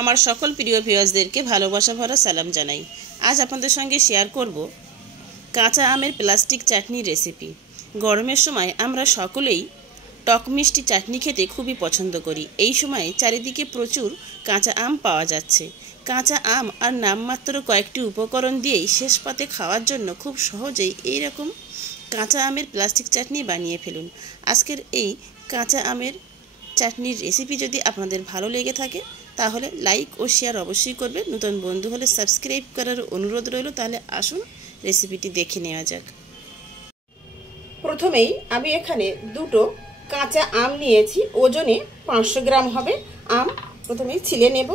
আমার সকল প্রিয় ভিউয়ার্সদেরকে ভালোবাসা ভরা সালাম জানাই। আজ আপনাদের সঙ্গে শেয়ার করব কাঁচা আমের প্লাস্টিক চাটনির রেসিপি। গরমের সময় আমরা সকলেই টক মিষ্টি চাটনি খেতে খুবই পছন্দ করি। এই সময় চারিদিকে প্রচুর কাঁচা আম পাওয়া যাচ্ছে। কাঁচা আম আর নামমাত্র কয়েকটি উপকরণ দিয়েই শেষ পাতে খাওয়ার জন্য খুব সহজেই এই রকম কাঁচা আমের প্লাস্টিক চাটনি বানিয়ে ফেলুন। আজকের এই কাঁচা আমের চাটনির রেসিপি যদি আপনাদের ভালো লেগে থাকে তাহলে লাইক ও শেয়ার অবশ্যই করবেন। নতুন বন্ধু হলে সাবস্ক্রাইব করার অনুরোধ রইল। তাহলে আসুন রেসিপিটি দেখে নেওয়া যাক। প্রথমেই আমি এখানে দুটো কাঁচা আম নিয়েছি, ওজনে 500 গ্রাম হবে। আম প্রথমেই ছিলে নেব।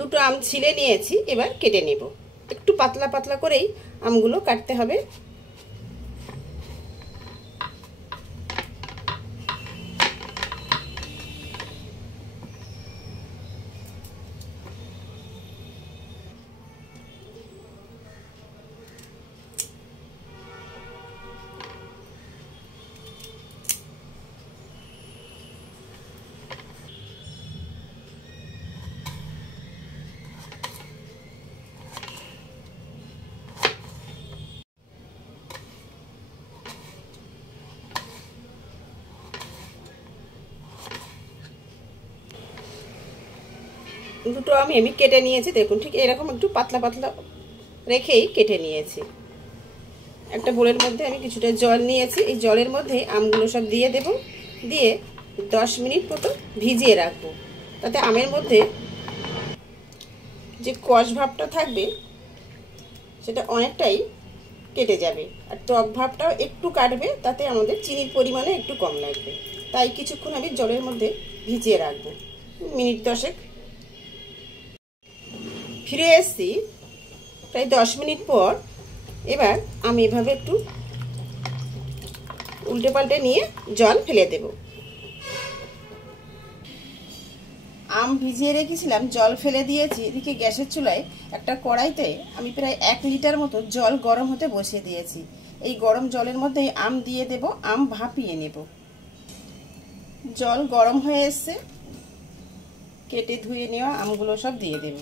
দুটো আম ছিলে নিয়েছি, এবার কেটে নেব। একটু পাতলা পাতলা করেই আমগুলো কাটতে হবে। দুটো আমি কেটে নিয়েছি, দেখুন ঠিক এরকম একটু পাতলা পাতলা রেখেই কেটে নিয়েছি। একটা বোলের মধ্যে আমি কিছুটা জল নিয়েছি, এই জলের মধ্যে আমগুলো সব দিয়ে দেব। দিয়ে 10 মিনিট মতো ভিজিয়ে রাখবো, তাতে আমের মধ্যে যে কষ ভাবটা থাকবে সেটা অনেকটাই কেটে যাবে, আর টক ভাবটাও একটু কাটবে, তাতে আমাদের চিনির পরিমাণে একটু কম লাগবে। তাই কিছুক্ষণ আমি জলের মধ্যে ভিজিয়ে রাখবো, মিনিট 10। ফিরে এসেছি প্রায় 10 মিনিট পর। এবার আমি এভাবে একটু উল্টে পাল্টে নিয়ে জল ফেলে দেব। আম ভিজিয়ে রেখেছিলাম, জল ফেলে দিয়েছি। এদিকে গ্যাসের চুলায় একটা কড়াইতে আমি প্রায় 1 লিটার মতো জল গরম হতে বসিয়ে দিয়েছি। এই গরম জলের মধ্যেই আম দিয়ে দেব, আম ভাপিয়ে নেব। জল গরম হয়ে এসছে, কেটে ধুয়ে নেওয়া আমগুলো সব দিয়ে দেব।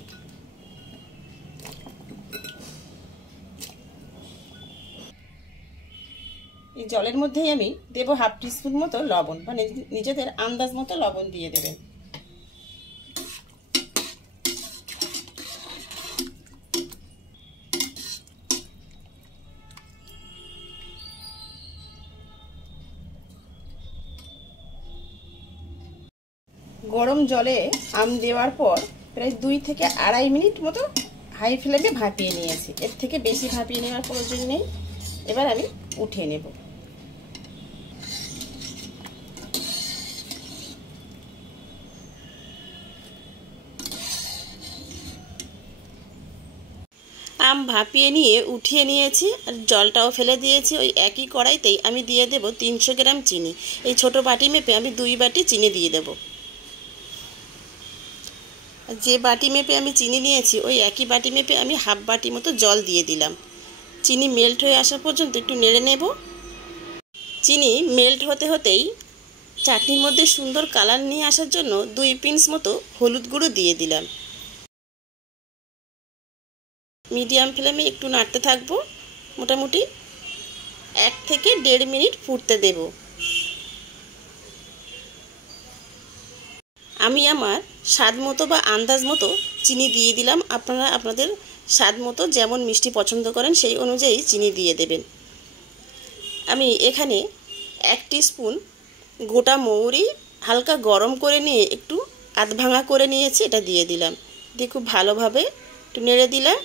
এই জলের মধ্যেই আমি দেব 1/2 টিস্পুন মতো লবণ, মানে নিজেদের আন্দাজ মতো লবণ দিয়ে দেবেন। গরম জলে আম দেওয়ার পর প্রায় 2 থেকে 2.5 মিনিট মতো হাই ফ্লেমে ভাপিয়ে নিয়েছি। এর থেকে বেশি ভাপিয়ে নেওয়ার প্রয়োজন নেই। এবার আমি উঠিয়ে নেব। আম ভাপিয়ে নিয়ে উঠিয়ে নিয়েছি, আর জলটাও ফেলে দিয়েছি। ওই একই কড়াইতেই আমি দিয়ে দেব 300 গ্রাম চিনি। এই ছোট বাটি মেপে আমি 2 বাটি চিনি দিয়ে দেব। যে বাটি মেপে আমি চিনি নিয়েছি ওই একই বাটি মেপে আমি 1/2 বাটি মতো জল দিয়ে দিলাম। চিনি মেল্ট হয়ে আসা পর্যন্ত একটু নেড়ে নেব। চিনি মেল্ট হতে হতেই চাটনির মধ্যে সুন্দর কালার নিয়ে আসার জন্য 2 পিঞ্চ মতো হলুদ গুঁড়ো দিয়ে দিলাম। মিডিয়াম ফ্লেমে একটু নাড়তে থাকবো। মোটামুটি 1 থেকে 1.5 মিনিট ফুটতে দেব। আমি আমার স্বাদ মতো বা আন্দাজ মতো চিনি দিয়ে দিলাম। আপনারা আপনাদের স্বাদ মতো যেমন মিষ্টি পছন্দ করেন সেই অনুযায়ী চিনি দিয়ে দেবেন। আমি এখানে 1 টিস্পুন গোটা মৌরি হালকা গরম করে নিয়ে একটু আধ ভাঙা করে নিয়েছি, এটা দিয়ে দিলাম। দিয়ে খুব ভালোভাবে একটু নেড়ে দিলাম।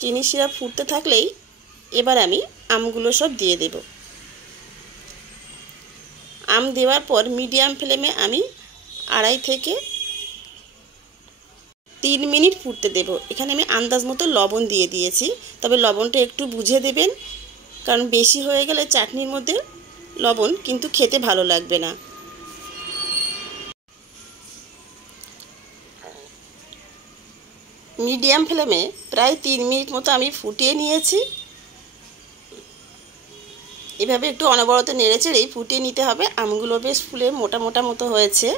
চিনি সিরাপ ফুটতে থাকলেই এবার আমি আমগুলো সব দিয়ে দেব। আম দেওয়ার পর মিডিয়াম ফ্লেমে আমি 2.5 থেকে 3 মিনিট ফুটতে দেব। এখানে আমি আন্দাজ মতো লবণ দিয়ে দিয়েছি, তবে লবণটা একটু বুঝে দেবেন, কারণ বেশি হয়ে গেলে চাটনির মধ্যে লবণ কিন্তু খেতে ভালো লাগবে না। মিডিয়াম ফ্লেমে প্রায় 3 মিনিট মতো আমি ফুটিয়ে নিয়েছি। এভাবে একটু অনবরত নেড়েচেড়েই ফুটিয়ে নিতে হবে। আমগুলো বেশ ফুলে মোটা মোটা মতো হয়েছে।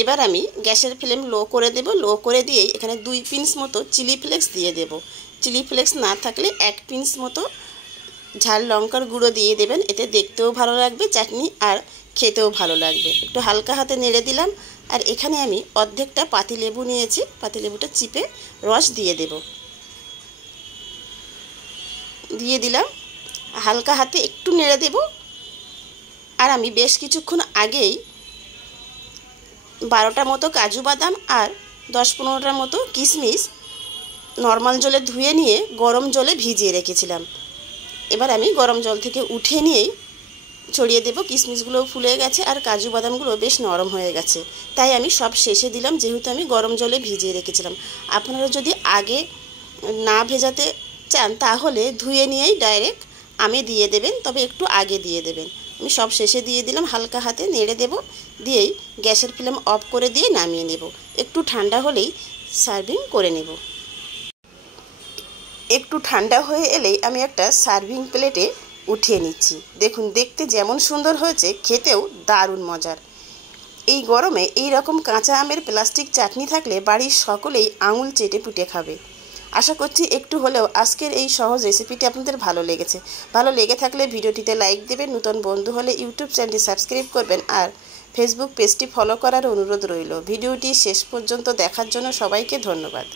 এবার আমি গ্যাসের ফ্লেম লো করে দেব। লো করে দিয়ে এখানে 2 পিঞ্চ মতো চিলি ফ্লেক্স দিয়ে দেব। চিলি ফ্লেক্স না থাকলে 1 পিঞ্চ মতো ঝাল লঙ্কার গুঁড়ো দিয়ে দেবেন, এতে দেখতেও ভালো লাগবে চাটনি আর খেতেও ভালো লাগবে। একটু হালকা হাতে নেড়ে দিলাম। আর এখানে আমি অর্ধেকটা পাতিলেবু নিয়েছি, পাতিলেবুটা চিপে রস দিয়ে দেব। দিয়ে দিলাম, হালকা হাতে একটু নেড়ে দেব। আর আমি বেশ কিছুক্ষণ আগেই 12টা মতো কাজু বাদাম আর 10-15টার মতো কিশমিশ নর্মাল জলে ধুয়ে নিয়ে গরম জলে ভিজিয়ে রেখেছিলাম। এবার আমি গরম জল থেকে উঠিয়ে নিয়েই ছড়িয়ে দেব। কিশমিশগুলো ফুলে গেছে আর কাজু বাদামগুলো বেশ নরম হয়ে গেছে, তাই আমি সব শেষে দিলাম, যেহেতু আমি গরম জলে ভিজিয়ে রেখেছিলাম। আপনারা যদি আগে না ভেজাতে চান তাহলে ধুয়ে নিয়েই ডাইরেক্ট আমে দিয়ে দেবেন, তবে একটু আগে দিয়ে দেবেন। আমি সব শেষে দিয়ে দিলাম, হালকা হাতে নেড়ে দেব। দিয়েই গ্যাসের ফ্লেম অফ করে দিয়ে নামিয়ে নেব। একটু ঠান্ডা হলেই সার্ভিং করে নেব। একটু ঠান্ডা হয়ে এলেই আমি একটা সার্ভিং প্লেটে উঠিয়ে নিচ্ছি। দেখুন, দেখতে যেমন সুন্দর হয়েছে, খেতেও দারুণ মজার। এই গরমে এই রকম কাঁচা আমের প্লাস্টিক চাটনি থাকলে বাড়ির সকলেই আঙুল চেটে পুটে খাবে। আশা করছি একটু হলেও আজকের এই সহজ রেসিপিটি আপনাদের ভালো লেগেছে। ভালো লেগে থাকলে ভিডিওটিতে লাইক দেবেন, নতুন বন্ধু হলে ইউটিউব চ্যানেলটি সাবস্ক্রাইব করবেন আর ফেসবুক পেজটি ফলো করার অনুরোধ রইল। ভিডিওটি শেষ পর্যন্ত দেখার জন্য সবাইকে ধন্যবাদ।